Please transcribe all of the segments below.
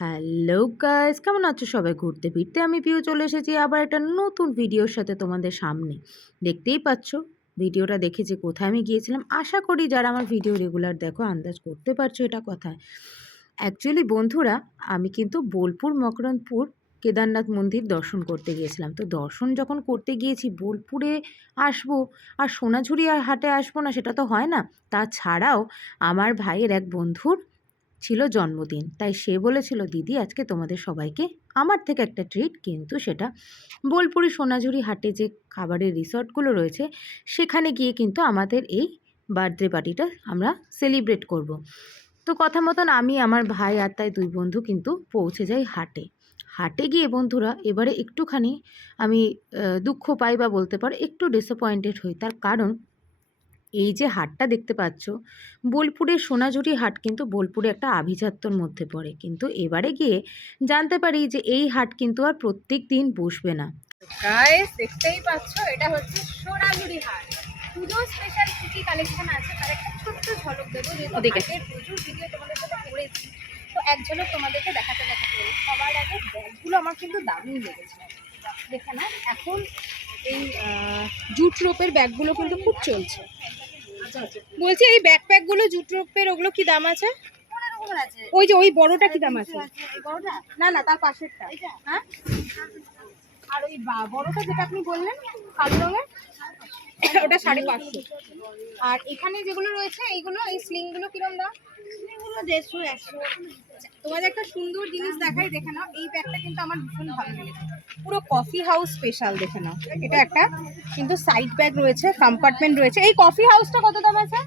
Hello guys, কেমন আছো সবাই? ঘুরতে ফিরতে আমি পিউ চলে এসেছি আবার একটা নতুন ভিডিওর সাথে তোমাদের সামনে। দেখতেই পাচ্ছ ভিডিওটা দেখে যে কোথায় আমি গিয়েছিলাম। আশা করি যারা আমার ভিডিও রেগুলার দেখো আন্দাজ করতে পারছো এটা কোথায়। অ্যাকচুয়ালি বন্ধুরা, আমি কিন্তু বোলপুর মকরণপুর কেদারনাথ মন্দির দর্শন করতে গিয়েছিলাম। তো দর্শন যখন করতে গিয়েছি, বোলপুরে আসবো আর সোনাঝুরি আর হাটে আসবো না সেটা তো হয় না। তাছাড়াও আমার ভাইয়ের এক বন্ধুর ছিল জন্মদিন, তাই সে বলেছিল দিদি আজকে তোমাদের সবাইকে আমার থেকে একটা ট্রিট, কিন্তু সেটা বোলপুরি সোনাঝুরি হাটে যে খাবারের রিসর্টগুলো রয়েছে সেখানে গিয়ে কিন্তু আমাদের এই বার্থডে পার্টিটা আমরা সেলিব্রেট করব। তো কথা মতন আমি, আমার ভাই আর তাই দুই বন্ধু কিন্তু পৌঁছে যাই হাটে। হাটে গিয়ে বন্ধুরা এবারে একটুখানি আমি দুঃখ পাই বা বলতে পারো একটু ডিসঅ্যাপয়েন্টেড হই। তার কারণ এই যে হাটটা দেখতে পাচ্ছ, বোলপুরের সোনাঝুরি হাট কিন্তু বোলপুরে একটা আভিজাত্যর মধ্যে পড়ে, কিন্তু এবারে গিয়ে জানতে পারি যে এই হাট কিন্তু আর প্রত্যেক দিন বসবে না। গাইস দেখতেই পাচ্ছ, এটা হচ্ছে সোনাঝুরি হাট। পুজো স্পেশাল কি কি কালেকশন আছে তার একটা ছোট্ট ঝলক দেবো। যেহেতু হাটের প্রচুর ভিডিও তোমাদের সাথে করেছি, তো এক ঝলক তোমাদেরকে দেখাতে সবার আগে ব্যাগগুলো আমার কিন্তু দারুণ লেগেছে। দেখে না, এখন এই জুট রোপের ব্যাগগুলো কিন্তু খুব চলছে। বলছি এই ব্যাকপ্যাকগুলো জুট রোপের, ওগুলো কি দাম আছে? ওই যে ওই বড়টা কি দাম আছে? না না, তার পাশেরটা। হ্যাঁ, আর ওই বড়টা যেটা আপনি বললেন কালো রঙের, ওটা 550। আর এখানে যেগুলো রয়েছে এইগুলো, এই স্লিংগুলো কিরম দাম? স্লিংগুলো 150-100। তোমাদের একটা সুন্দর জিনিস দেখাই, দেখে নাও। এই ব্যাগটা কিন্তু আমার ভীষণ ভালো লেগেছে, পুরো কফি হাউস স্পেশাল। দেখে নাও, এটা একটা কিন্তু সাইড ব্যাগ রয়েছে, কম্পার্টমেন্ট রয়েছে। এই কফি হাউসটা কত দাম আছে?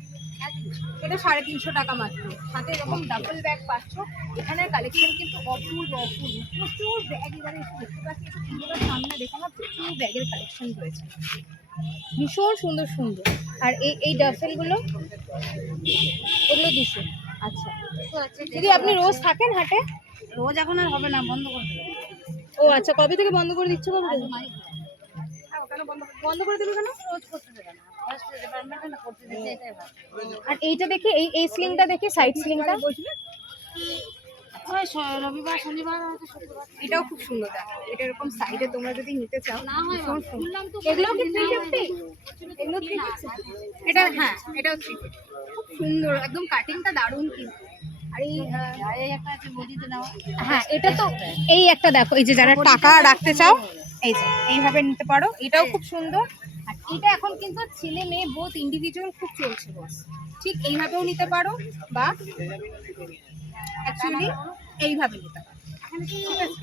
এটা 350 টাকা মাত্র। সাথে এরকম ডাবল ব্যাগ পাচ্ছ। এখানের কালেকশন কিন্তু অপূর্ব অপূর্ব, প্রচুর ব্যাগ। এবারে এসে দেখতে পাচ্ছি সামনে, দেখে না, প্রচুর ব্যাগের কালেকশন রয়েছে, ভীষণ সুন্দর সুন্দর। আর এই ডাফেলগুলো, এগুলো 200। আচ্ছা দিদি, আপনি রোজ থাকেন হাটে? রোজ এখন আর হবে না, বন্ধ করে দেবে। ও আচ্ছা, কবে থেকে বন্ধ করে দিচ্ছে বাবু? বন্ধ করে দেবে কেন? রোজ করতে দেবে না। আর এইটা দেখি, এই স্লিংটা দেখি, সাইড স্লিংটা রবিবার শনিবার এটাও খুব সুন্দর। দেখো, এটা এরকম সাইডে তোমরা যদি নিতে চাও, এগুলো কি 350? এগুলো 350? এটা হ্যাঁ, এটাও 350। খুব সুন্দর, একদম কাটিংটা দারুণ কিন্তু। আর এই একটা আছে বডিতে নাও। হ্যাঁ, এটা তো এই একটা দেখো, এই যে যারা টাকা রাখতে চাও এই যে এইভাবে নিতে পারো, এটাও খুব সুন্দর। আর এটা এখন কিন্তু ছেলে মেয়ে বোথ ইন্ডিভিজুয়াল খুব চলছে বস। ঠিক এইভাবেও নিতে পারো, বা অ্যাকচুয়ালি এইভাবে নিতে পারো। ঠিক আছে,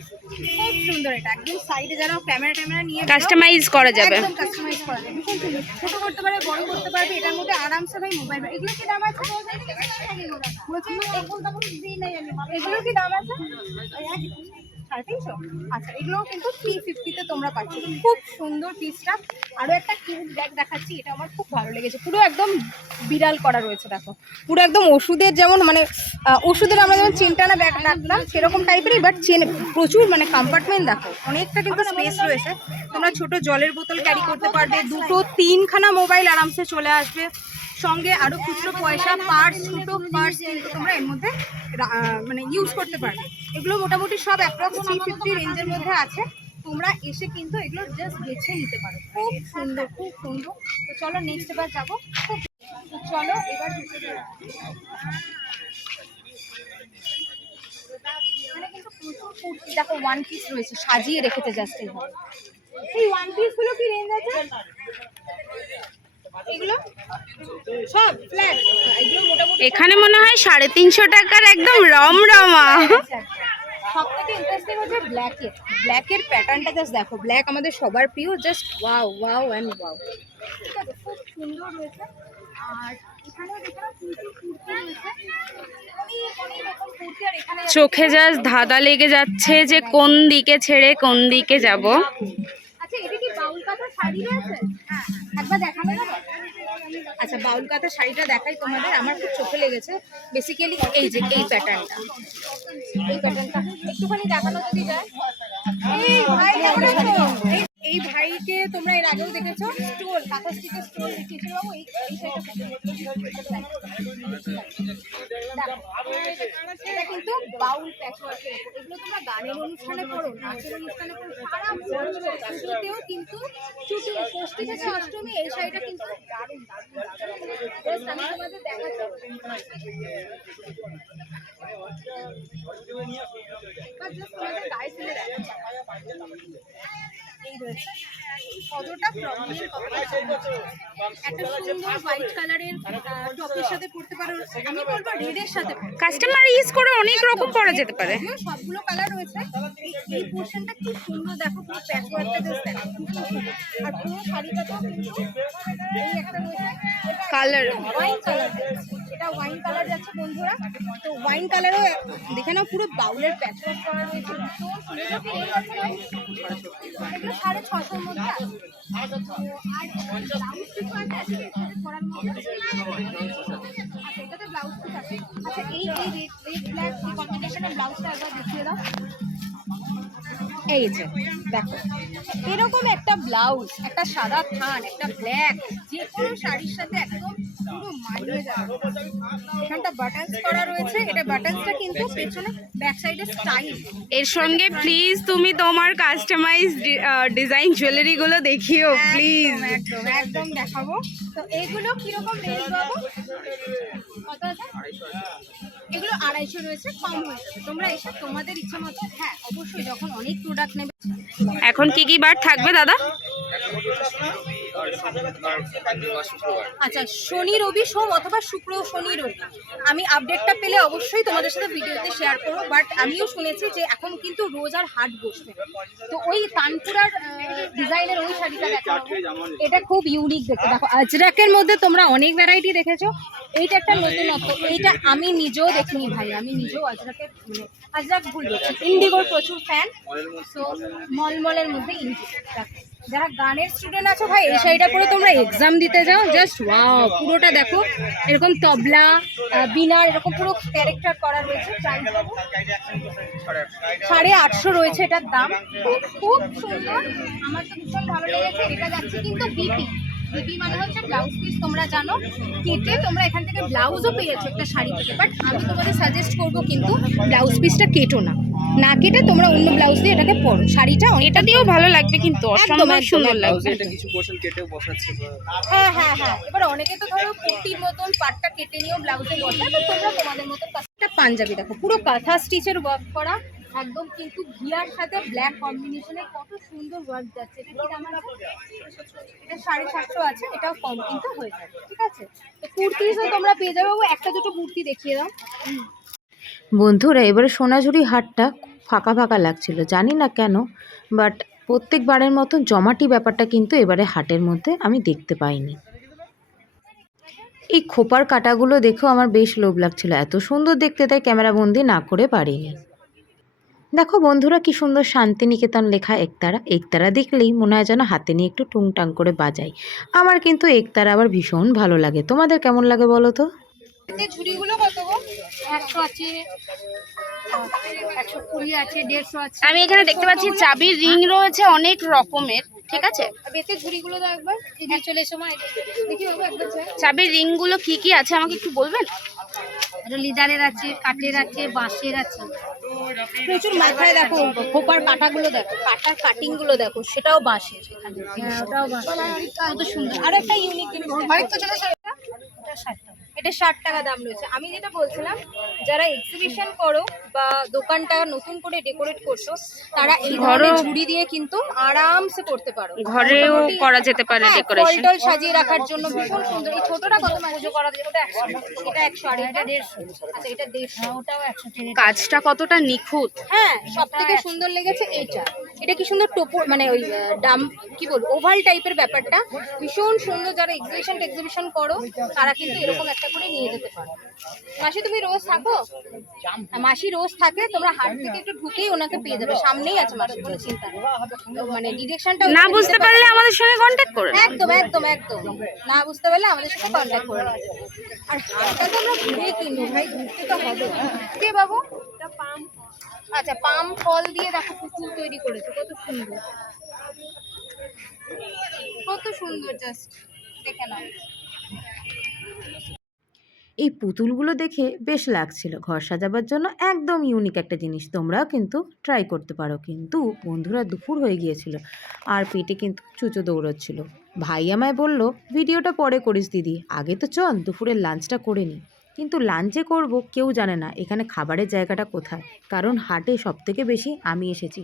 খুব সুন্দর। এটা একদম সাইডে যারা ক্যামেরা নিয়ে কাস্টমাইজ করা যাবে, একদম কাস্টমাইজ করা যাবে। ভীষণ সুন্দর, ছোট করতে পারবে, বড় করতে পারবে। এটার মধ্যে আরামসে ভাই মোবাইল। এগুলো কি দাম আছে? এগুলো কি দাম আছে? 350? আচ্ছা, এগুলোও কিন্তু 350-তে তোমরা পাচ্ছ। খুব সুন্দর পিসটা। আরও একটা কিউট ব্যাগ দেখাচ্ছি, এটা আমার খুব ভালো লেগেছে। পুরো একদম বিড়াল করা রয়েছে, দেখো, পুরো একদম ওষুধের, যেমন মানে ওষুধের আমরা যেমন চেনটানা ব্যাগ রাখলাম সেরকম টাইপেরই, বাট চেন প্রচুর, মানে কম্পার্টমেন্ট দেখো, অনেকটা কিন্তু স্পেস রয়েছে। তোমরা ছোট জলের বোতল ক্যারি করতে পারবে, 2-3খানা মোবাইল আরামসে চলে আসবে সঙ্গে। আরও খুচরো পয়সা, পার্স, ছোটো পার্স কিন্তু তোমরা এর মধ্যে মানে ইউজ করতে পারবে। এগুলো মোটামুটি সব অ্যাপ্রক্স 350 রেঞ্জের মধ্যে আছে। তোমরা এসে কিন্তু এগুলো জাস্ট বেছে নিতে পারো। খুব সুন্দর, খুব সুন্দর। তো চলো নেক্সট এবার যাবো। চলো এবার এখানে কিন্তু প্রচুর কুর্তি দেখো, ওয়ান পিস রয়েছে, সাজিয়ে রেখেছে জাস্ট এইভাবে। এই ওয়ান পিস গুলো কি রেঞ্জ আছে? এগুলো সব ফ্ল্যাট, এগুলো মোটামুটি এখানে মনে হয় 350 টাকার একদম রমরমা। সবথেকে ইন্টারেস্টিং হচ্ছে ব্ল্যাকের প্যাটার্নটা। জাস্ট দেখো, ব্ল্যাক আমাদের সবার প্রিয়। Just wow wow and wow. ঠিক আছে, খুব সুন্দর রয়েছে। আর এখানেও দেখো প্রচুর কুর্তি রয়েছে, অনেক রকম কুর্তি। আর এখানে চোখে জাস্ট ধাঁধা লেগে যাচ্ছে যে কোন দিকে ছেড়ে কোন দিকে যাব। আচ্ছা, এটা কি বাউল কাঁথা শাড়ি রয়েছে? হ্যাঁ, একবার দেখানো যাবে? আচ্ছা, বাউল কাঁথা শাড়িটা দেখাই তোমাদের। আমার খুব চোখে লেগেছে বেসিক্যালি এই যে এই প্যাটার্নটা, একটুখানি দেখানো যদি যায়। এই ভাই কেমন আছো? এই ভাইকে তোমরা এর আগেও দেখেছো, স্টোল, কাঁথা স্টিচের স্টোল দেখিয়েছিল বাবু। এই শাড়িটা এটা কিন্তু বাউল প্যাচওয়ার্কের উপর। এগুলো তোমরা গানের অনুষ্ঠানে পড়ো, নাচের অনুষ্ঠানে পড়ো, সারা বছর পুজোতেও কিন্তু ছুটি, ষষ্ঠী থেকে অষ্টমী এই শাড়িটা কিন্তু দারুণ দারুণ দারুণ। Just আমি তোমাদের দেখাচ্ছি। এবার just তোমাদের গায়ে ফেলে দেখাচ্ছি। এই রয়েছে কতটা প্রবলেম, কতটা একটা সুন্দর হোয়াইট কালারের টপের সাথে পড়তে পারো। আমি বলবো রেডের সাথে কাস্টমাইজ করে অনেক রকম করা যেতে পারে। সবগুলো কালার রয়েছে। এই পোর্শনটা কি সুন্দর, দেখো পুরো প্যাচওয়ার্কটা জাস্ট দেখো খুব সুন্দর। আর পুরো শাড়িটাতেও কিন্তু এই একটা রয়েছে কালার ওয়াইন কালার, এটা ওয়াইন কালার যাচ্ছে বন্ধুরা। তো ওয়াইন কালারও দেখে নাও, পুরো বাউলের প্যাচওয়ার্ক করা রয়েছে, ভীষণ সুন্দর। এগুলো 650-র মধ্যে আছে। আর ব্লাউজ পিস আছে এখানে পরার মধ্যে। আচ্ছা এটাতে ব্লাউজ পিস আছে। আচ্ছা এই রেড ব্ল্যাক কম্বিনেশনের ব্লাউজটা একবার দেখিয়ে দাও। এই যে দেখো এরকম একটা ব্লাউজ, একটা সাদা থান, একটা ব্ল্যাক, যে কোনো শাড়ির সাথে একদম পুরো মানিয়ে যাবে। এখানটা বাটনস করা রয়েছে, এটা বাটনসটা কিন্তু পেছনে ব্যাক সাইডে স্টাইল। এর সঙ্গে প্লিজ তুমি তোমার কাস্টমাইজ ডিজাইন জুয়েলারি গুলো দেখিও প্লিজ। একদম একদম দেখাবো। তো এইগুলো কিরকম রেঞ্জ পাবো? কত আছে? এগুলো 250 রয়েছে, কম হয়ে যাবে। তোমরা এসে তোমাদের ইচ্ছা মতো, হ্যাঁ অবশ্যই যখন অনেক প্রোডাক্ট নেবে। এখন কি কি বার থাকবে দাদা? আচ্ছা শনি রবি সোম অথবা শুক্র শনি রবি। আমি আপডেটটা পেলে অবশ্যই তোমাদের সাথে ভিডিওতে শেয়ার করবো। বাট আমিও শুনেছি যে এখন কিন্তু রোজ আর হাট বসবে। তো ওই তানপুরার ডিজাইনের ওই শাড়িটা দেখো, এটা খুব ইউনিক দেখতে। দেখো আজরাকের মধ্যে তোমরা অনেক ভ্যারাইটি দেখেছো, এইটা একটা নতুনত্ব। এইটা আমি নিজেও দেখিনি ভাই, আমি নিজেও আজরাকের মানে আজরাক ভুল বলছি, ইন্ডিগোর প্রচুর ফ্যান। তো মলমলের মধ্যে ইন্ডিগো। দেখো যারা গানের স্টুডেন্ট আছো ভাই, এই শাড়িটা পরে তোমরা এক্সাম দিতে যাও, জাস্ট ওয়াও। পুরোটা দেখো এরকম তবলা বিনার এরকম পুরো ক্যারেক্টার করা রয়েছে। প্রাইস দেবো 850 রয়েছে এটার দাম। খুব সুন্দর, আমার তো ভীষণ ভালো লেগেছে। এটা যাচ্ছে কিন্তু বিপি। বিপি মানে হচ্ছে ব্লাউজ পিস, তোমরা জানো কেটে তোমরা এখান থেকে ব্লাউজও পেয়েছো একটা শাড়ি থেকে। বাট আমি তোমাদের সাজেস্ট করবো কিন্তু ব্লাউজ পিসটা কেটো না, না কেটে তোমরা অন্য ব্লাউজ দিয়ে এটাকে পরো। শাড়িটা এটা দিয়েও ভালো লাগবে, কিন্তু অসম্ভব সুন্দর লাগবে। এটা কিছু পোর্শন কেটেও বসাচ্ছে। হ্যাঁ হ্যাঁ হ্যাঁ, এবার অনেকে তো ধরো কুর্তির মতন পাটটা কেটে নিয়েও ব্লাউজে বসায়, তো তোমরা তোমাদের মতন একটা পাঞ্জাবি দেখো পুরো কাঁথা স্টিচের ওয়ার্ক করা একদম, কিন্তু ঘিয়ার সাথে ব্ল্যাক কম্বিনেশনে কত সুন্দর ওয়ার্ক যাচ্ছে। এটা কি দাম আছে? এটা 750 আছে, এটাও কম কিন্তু হয়ে যাবে। ঠিক আছে, তো কুর্তিসও তোমরা পেয়ে যাবে। একটা দুটো কুর্তি দেখিয়ে দাও। বন্ধুরা এবারে সোনাঝুরি হাটটা ফাঁকা ফাঁকা লাগছিল, জানি না কেন, বাট প্রত্যেকবারের মতন জমাটি ব্যাপারটা কিন্তু এবারে হাটের মধ্যে আমি দেখতে পাইনি। এই খোপার কাটাগুলো দেখেও আমার বেশ লোভ লাগছিল, এত সুন্দর দেখতে, তাই ক্যামেরাবন্দি না করে পারিনি। দেখো বন্ধুরা কি সুন্দর শান্তিনিকেতন লেখা একতারা। একতারা দেখলেই মনে হয় যেন হাতে নিয়ে একটু টুংটাং করে বাজাই। আমার কিন্তু একতারা আবার ভীষণ ভালো লাগে। তোমাদের কেমন লাগে বলো তো? ঝুড়িগুলো কত গো? 100 আছে, 120 আছে, 150 আছে। আমি এখানে দেখতে পাচ্ছি চাবির রিং রয়েছে অনেক রকমের, ঠিক আছে? বেতে ঝুড়িগুলো দাও একবার, এদিকে চলে এসো মা, দেখি বাবু একবার চাই। চাবির রিং গুলো কি কি আছে আমাকে একটু বলবেন? এটা লিদারের আছে, কাঠের আছে, বাঁশের আছে, প্রচুর। মাথায় দেখো খোপার কাটাগুলো দেখো, কাটার কাটিং গুলো দেখো, সেটাও বাঁশের। এখানে ওটাও বাঁশের, কত সুন্দর। আর একটা ইউনিক জিনিস, আরেকটা চলে আসো, এটা 60 টাকা। এটা 60 টাকা দাম রয়েছে। আমি যেটা বলছিলাম, যারা এক্সিবিশন করো বা দোকানটা নতুন করে ডেকোরেট করছো, তারা এই ধরনের ঝুড়ি দিয়ে কিন্তু আরামসে করতে পারো। ঘরেও করা যেতে পারে ডেকোরেশন। ফল সাজিয়ে রাখার জন্য ভীষণ সুন্দর। এই ছোটটা কত পুজো করা যায়? ওটা 100, এটা 100 আর এটা 150। আচ্ছা এটা 150, ওটাও 100। কাজটা কতটা নিখুঁত। হ্যাঁ, সবথেকে সুন্দর লেগেছে এইটা। এটা কি সুন্দর টোপর, মানে ওই ডাম কি বলবো, ওভাল টাইপের ব্যাপারটা ভীষণ সুন্দর। যারা এক্সিবিশন করো তারা কিন্তু এরকম একটা করে নিয়ে যেতে পারো। মাসি তুমি রোজ থাকো? মাসি রোজ থাকে, তোমরা হাট থেকে একটু ঢুকেই ওনাকে পেয়ে যাবে, সামনেই আছে মাসি, কোনো চিন্তা নেই। মানে ডিরেকশনটা না বুঝতে পারলে আমাদের সঙ্গে কন্ট্যাক্ট করুন। একদম একদম একদম, না বুঝতে পারলে আমাদের সাথে কন্ট্যাক্ট করে নেবে। আর হাটটা তো আমরা ঘুরে কিনবো ভাই, ঘুরতে তো হবে। কে বাবু? এটা পাম। আচ্ছা পাম ফল দিয়ে দেখো পুতুল তৈরি করেছে, কত সুন্দর, কত সুন্দর, জাস্ট দেখে নাও। এই পুতুলগুলো দেখে বেশ লাগছিল, ঘর সাজাবার জন্য একদম ইউনিক একটা জিনিস। তোমরাও কিন্তু ট্রাই করতে পারো। কিন্তু বন্ধুরা দুপুর হয়ে গিয়েছিল আর পেটে কিন্তু চুচো দৌড়চ্ছিল। ভাই আমায় বলল, ভিডিওটা পরে করিস দিদি, আগে তো চল দুপুরের লাঞ্চটা করে নিই। কিন্তু লাঞ্চে করব কেউ জানে না এখানে খাবারের জায়গাটা কোথায়, কারণ হাটে সবথেকে বেশি আমি এসেছি।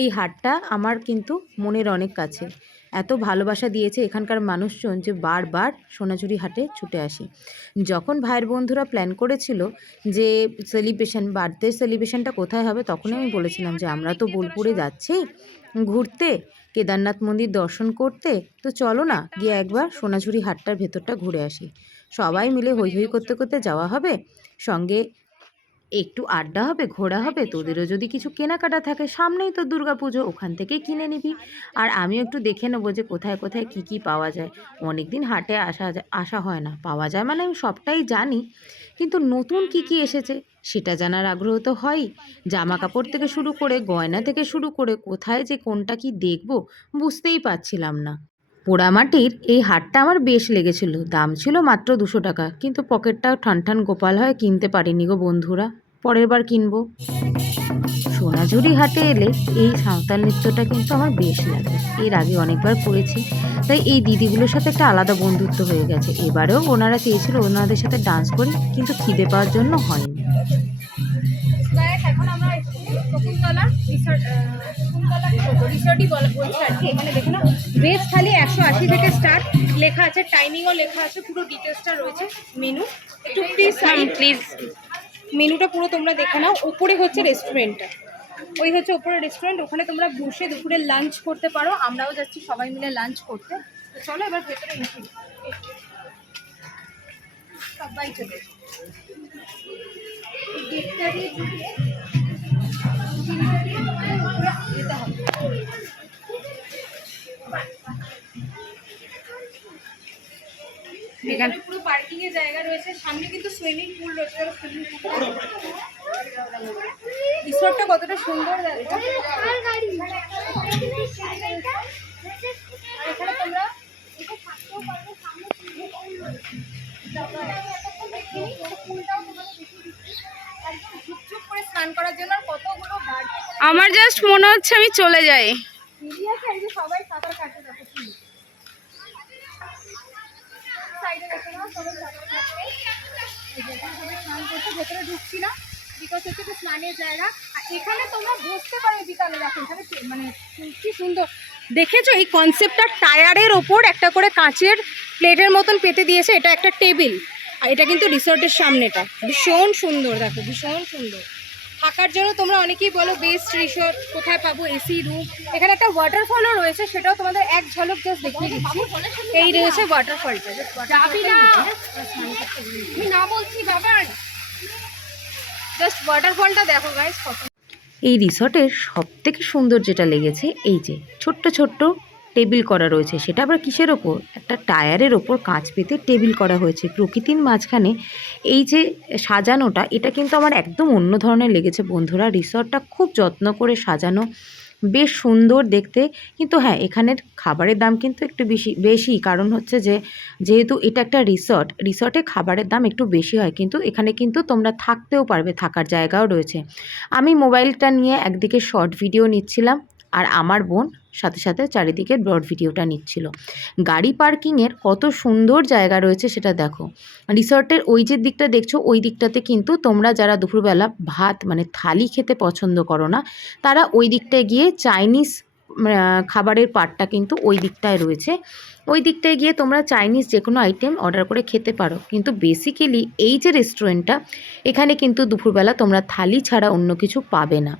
এই হাটটা আমার কিন্তু মনের অনেক কাছে। এত ভালোবাসা দিয়েছে এখানকার মানুষজন যে বারবার সোনাঝুরি হাটে ছুটে আসি। যখন ভাইয়ের বন্ধুরা প্ল্যান করেছিল যে বার্থডে সেলিব্রেশনটা কোথায় হবে, তখনই আমি বলেছিলাম যে আমরা তো বোলপুরে যাচ্ছি ঘুরতে, কেদারনাথ মন্দির দর্শন করতে, তো চলো না গিয়ে একবার সোনাঝুরি হাটটার ভেতরটা ঘুরে আসি। সবাই মিলে হই হই করতে করতে যাওয়া হবে, সঙ্গে একটু আড্ডা হবে, ঘোরা হবে, তোদেরও যদি কিছু কেনাকাটা থাকে, সামনেই তো দুর্গাপুজো, ওখান থেকেই কিনে নিবি। আর আমিও একটু দেখে নেবো যে কোথায় কোথায় কী কী পাওয়া যায়। অনেক দিন হাটে আসা হয় না, পাওয়া যায় মানে আমি সবটাই জানি, কিন্তু নতুন কি কি এসেছে সেটা জানার আগ্রহ তো হয়ই। জামা কাপড় থেকে শুরু করে গয়না থেকে শুরু করে কোথায় যে কোনটা কি দেখবো বুঝতেই পারছিলাম না। পোড়ামাটির এই হাটটা আমার বেশ লেগেছিল, দাম ছিল মাত্র 200 টাকা, কিন্তু পকেটটা ঠান গোপাল হয় কিনতে পারিনি গো বন্ধুরা, পরের বার কিনবো। সোনাঝুরি হাটে এলে এই সাঁওতাল নৃত্যটা কিন্তু আমার বেশ লাগে, এর আগে অনেকবার করেছি, তাই এই দিদিগুলোর সাথে একটা আলাদা বন্ধুত্ব হয়ে গেছে। এবারেও ওনারা চেয়েছিল ওনাদের সাথে ডান্স করি, কিন্তু খিদে পাওয়ার জন্য হয়নি। এখন আমরা শকুন্তলা রিসর্টই বলছি আর কি। এখানে দেখো না, ভেজ থালি 180 থেকে স্টার্ট, লেখা আছে, টাইমিংও লেখা আছে, পুরো ডিটেলসটা রয়েছে। মেনু একটু প্লিজ মেনুটা পুরো তোমরা দেখে নাও। উপরে হচ্ছে রেস্টুরেন্টটা, ওই হচ্ছে উপরে রেস্টুরেন্ট, ওখানে তোমরা বসে দুপুরে লাঞ্চ করতে পারো। আমরাও যাচ্ছি সবাই মিলে লাঞ্চ করতে। তো চলো এবার ভেতরে এসে সবাই চলে গেটটা দিয়ে ঢুকে যেতে হবে। এখানে পুরো পার্কিং এর জায়গা রয়েছে, সামনে কিন্তু সুইমিং পুল রয়েছে। রিসর্টটা কতটা সুন্দর দেখো। এখানে তোমরা ঝুপঝুপ করে স্নান করার জন্য কতগুলো গাড়ি। আমার জাস্ট মনে হচ্ছে আমি চলে যাই। সবাই সাঁতার কাটতে যাচ্ছে, সাইডে দেখে নাও সবাই সাঁতার কাটছে। সবাই স্নান করতে ভেতরে ঢুকছি না, বিকজ হচ্ছে তো স্নানের জায়গা। আর এখানে তোমরা বসতে পারো বিকালে, দেখো এখানে মানে কি সুন্দর দেখেছো এই কনসেপ্টটা। টায়ারের ওপর একটা করে কাঁচের প্লেটের মতন পেতে দিয়েছে, এটা একটা টেবিল। আর এটা কিন্তু রিসর্টের সামনেটা, ভীষণ সুন্দর দেখো, ভীষণ সুন্দর। থাকার জন্য তোমরা অনেকেই বলো বেস্ট রিসর্ট কোথায় পাবো, এসি রুম। এখানে একটা ওয়াটারফলও রয়েছে, সেটাও তোমাদের এক ঝলক জাস্ট দেখিয়ে দিচ্ছি। এই রয়েছে ওয়াটারফলটা, আমি না বলছি বাবা, জাস্ট ওয়াটারফলটা দেখো গাইস কত। এই রিসর্টের সবথেকে সুন্দর যেটা লেগেছে, এই যে ছোট্ট ছোট্ট টেবিল করা রয়েছে, সেটা আবার কিসের ওপর, একটা টায়ারের ওপর কাঁচ পেতে টেবিল করা হয়েছে প্রকৃতির মাঝখানে। এই যে সাজানোটা, এটা কিন্তু আমার একদম অন্য ধরনের লেগেছে বন্ধুরা। রিসর্টটা খুব যত্ন করে সাজানো, বেশ সুন্দর দেখতে। কিন্তু হ্যাঁ, এখানের খাবারের দাম কিন্তু একটু বেশি, কারণ হচ্ছে যে যেহেতু এটা একটা রিসর্টে খাবারের দাম একটু বেশি হয়, কিন্তু এখানে কিন্তু তোমরা থাকতেও পারবে, থাকার জায়গাও রয়েছে। আমি মোবাইলটা নিয়ে একদিকে শর্ট ভিডিও নিচ্ছিলাম, আর আমার বোন সাথে সাথে চারিদিকে ব্রড ভিডিওটা নিচ্ছিল। গাড়ি পার্কিংয়ের কত সুন্দর জায়গা রয়েছে সেটা দেখো। রিসর্টের ওই যে দিকটা দেখছো, ওই দিকটাতে কিন্তু তোমরা যারা দুপুরবেলা ভাত মানে থালি খেতে পছন্দ করো না, তারা ওই দিকটায় গিয়ে চাইনিজ খাবারের পার্টটা কিন্তু ওই দিকটায় রয়েছে। ওই দিকটায় গিয়ে তোমরা চাইনিজ যে কোনো আইটেম অর্ডার করে খেতে পারো। কিন্তু বেসিক্যালি এই যে রেস্টুরেন্টটা, এখানে কিন্তু দুপুরবেলা তোমরা থালি ছাড়া অন্য কিছু পাবে না।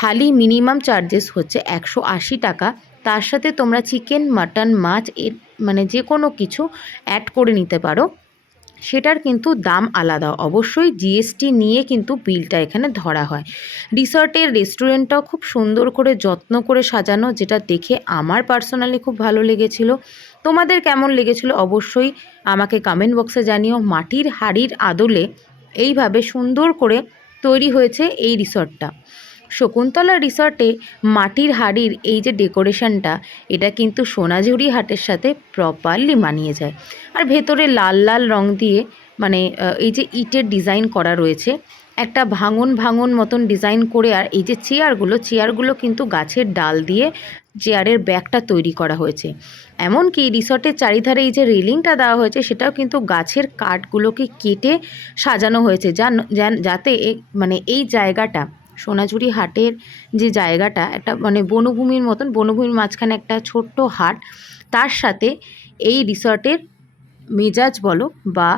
থালি মিনিমাম চার্জেস হচ্ছে 180 টাকা, তার সাথে তোমরা চিকেন, মাটন, মাছ এর মানে যে কোনো কিছু অ্যাড করে নিতে পারো, সেটার কিন্তু দাম আলাদা। অবশ্যই জিএসটি নিয়ে কিন্তু বিলটা এখানে ধরা হয়। রিসর্টের রেস্টুরেন্টটাও খুব সুন্দর করে যত্ন করে সাজানো, যেটা দেখে আমার পার্সোনালি খুব ভালো লেগেছিল। তোমাদের কেমন লেগেছিল অবশ্যই আমাকে কমেন্ট বক্সে জানিও। মাটির হাঁড়ির আদলে এইভাবে সুন্দর করে তৈরি হয়েছে এই রিসর্টটা। শকুন্তলা রিসর্টে মাটির হাঁড়ির এই যে ডেকোরেশনটা, এটা কিন্তু সোনাঝুরি হাটের সাথে প্রপারলি মানিয়ে যায়। আর ভেতরে লাল লাল রং দিয়ে মানে এই যে ইটের ডিজাইন করা রয়েছে, একটা ভাঙন ভাঙন মতন ডিজাইন করে, আর এই যে চেয়ারগুলো কিন্তু গাছের ডাল দিয়ে চেয়ারের ব্যাগটা তৈরি করা হয়েছে। এমনকি রিসর্টের চারিধারে এই যে রেলিংটা দেওয়া হয়েছে সেটাও কিন্তু গাছের কাঠগুলোকে কেটে সাজানো হয়েছে, যাতে মানে এই জায়গাটা, সোনাঝুরি হাটের যে জায়গাটা একটা মানে বনভূমির মতন, বনভূমির মাঝখানে একটা ছোট্ট হাট, তার সাথে এই রিসর্টের মেজাজ বলো বা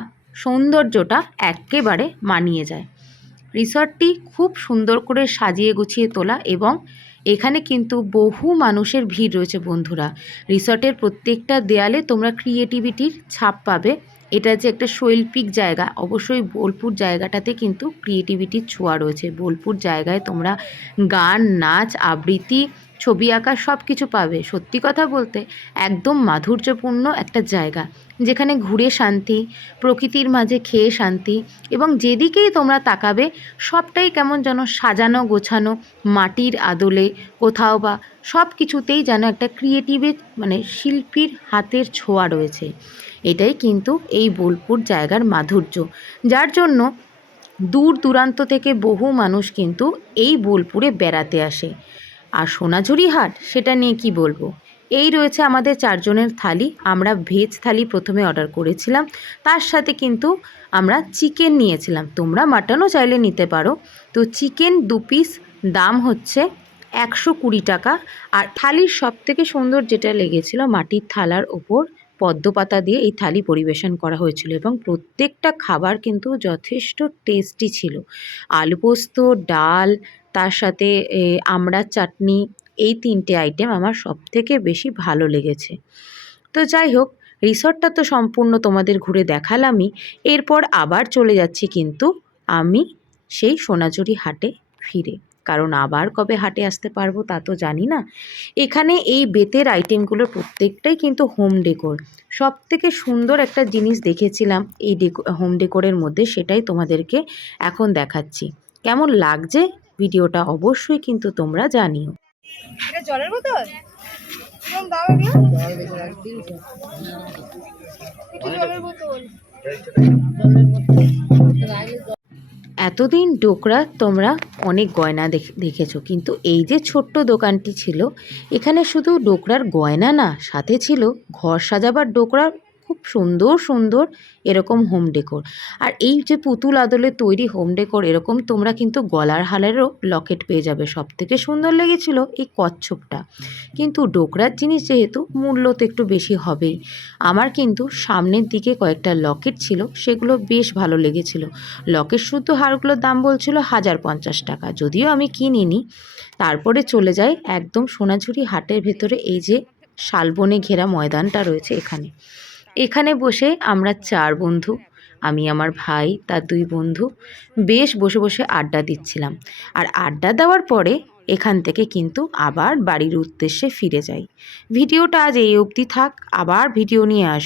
সৌন্দর্যটা একেবারে মানিয়ে যায়। রিসর্টটি খুব সুন্দর করে সাজিয়ে গুছিয়ে তোলা, এবং এখানে কিন্তু বহু মানুষের ভিড় রয়েছে বন্ধুরা। রিসর্টের প্রত্যেকটা দেয়ালে তোমরা ক্রিয়েটিভিটির ছাপ পাবে। এটা যে একটা শৈল্পিক জায়গা, অবশ্যই বোলপুর জায়গাটাতে কিন্তু ক্রিয়েটিভিটির ছোঁয়া রয়েছে। বোলপুর জায়গায় তোমরা গান, নাচ, আবৃত্তি, ছবি আঁকা সব কিছু পাবে। সত্যি কথা বলতে একদম মাধুর্যপূর্ণ একটা জায়গা, যেখানে ঘুরে শান্তি, প্রকৃতির মাঝে খেয়ে শান্তি, এবং যেদিকেই তোমরা তাকাবে সবটাই কেমন যেন সাজানো গোছানো, মাটির আদলে কোথাও বা সব কিছুতেই যেন একটা ক্রিয়েটিভের মানে শিল্পীর হাতের ছোঁয়া রয়েছে। এটাই কিন্তু এই বোলপুর জায়গার মাধুর্য, যার জন্য দূর দূরান্ত থেকে বহু মানুষ কিন্তু এই বোলপুরে বেড়াতে আসে। আর সোনাঝুরি হাট, সেটা নিয়ে কি বলবো। এই রয়েছে আমাদের 4 জনের থালি। আমরা ভেজ থালি প্রথমে অর্ডার করেছিলাম, তার সাথে কিন্তু আমরা চিকেন নিয়েছিলাম, তোমরা মাটনও চাইলে নিতে পারো। তো চিকেন 2 পিস, দাম হচ্ছে 120 টাকা। আর থালির সবথেকে সুন্দর যেটা লেগেছিল, মাটির থালার ওপর পদ্মপাতা দিয়ে এই থালি পরিবেশন করা হয়েছিল, এবং প্রত্যেকটা খাবার কিন্তু যথেষ্ট টেস্টি ছিল। আলু পোস্ত, ডাল, তার সাথে আমড়ার চাটনি, এই 3টে আইটেম আমার সবথেকে বেশি ভালো লেগেছে। তো যাই হোক, রিসর্টটা তো সম্পূর্ণ তোমাদের ঘুরে দেখালামই। এরপর আবার চলে যাচ্ছি কিন্তু আমি সেই সোনাঝুরি হাটে ফিরে, কারণ আবার কবে হাটে আসতে পারবো তা তো জানি না। এখানে এই বেতের আইটেমগুলোর প্রত্যেকটাই কিন্তু হোম ডেকোর। সবথেকে সুন্দর একটা জিনিস দেখেছিলাম এই হোম ডেকোরের মধ্যে, সেটাই তোমাদেরকে এখন দেখাচ্ছি। কেমন লাগছে ভিডিওটা অবশ্যই কিন্তু তোমরা জানিও। এটা জলের বোতল কিরকম দাম? এটা জলের বোতল। এতদিন ডোকরা তোমরা অনেক গয়না দেখেছো, কিন্তু এই যে ছোট্ট দোকানটি ছিল, এখানে শুধু ডোকরার গয়না না, সাথে ছিল ঘর সাজাবার ডোকরার খুব সুন্দর সুন্দর এরকম হোম ডেকোর। আর এই যে পুতুল আদলে তৈরি হোম ডেকোর, এরকম তোমরা কিন্তু গলার হালেরও লকেট পেয়ে যাবে। সব থেকে সুন্দর লেগেছিল এই কচ্ছপটা। কিন্তু ডোকরার জিনিস যেহেতু, মূল্য তো একটু বেশি হবেই। আমার কিন্তু সামনের দিকে কয়েকটা লকেট ছিল, সেগুলো বেশ ভালো লেগেছিল। লকেট শুদ্ধ হারগুলোর দাম বলছিল 1050 টাকা, যদিও আমি কিনিনি। তারপরে চলে যাই একদম সোনাঝুরি হাটের ভেতরে, এই যে শালবনে ঘেরা ময়দানটা রয়েছে, এখানে বসে আমরা 4 বন্ধু, আমি, আমার ভাই, তার 2 বন্ধু বেশ বসে বসে আড্ডা দিচ্ছিলাম। আর আড্ডা দেওয়ার পরে এখান থেকে কিন্তু আবার বাড়ির উদ্দেশ্যে ফিরে যাই। ভিডিওটা আজ এই অবধি থাক, আবার ভিডিও নিয়ে আসবো।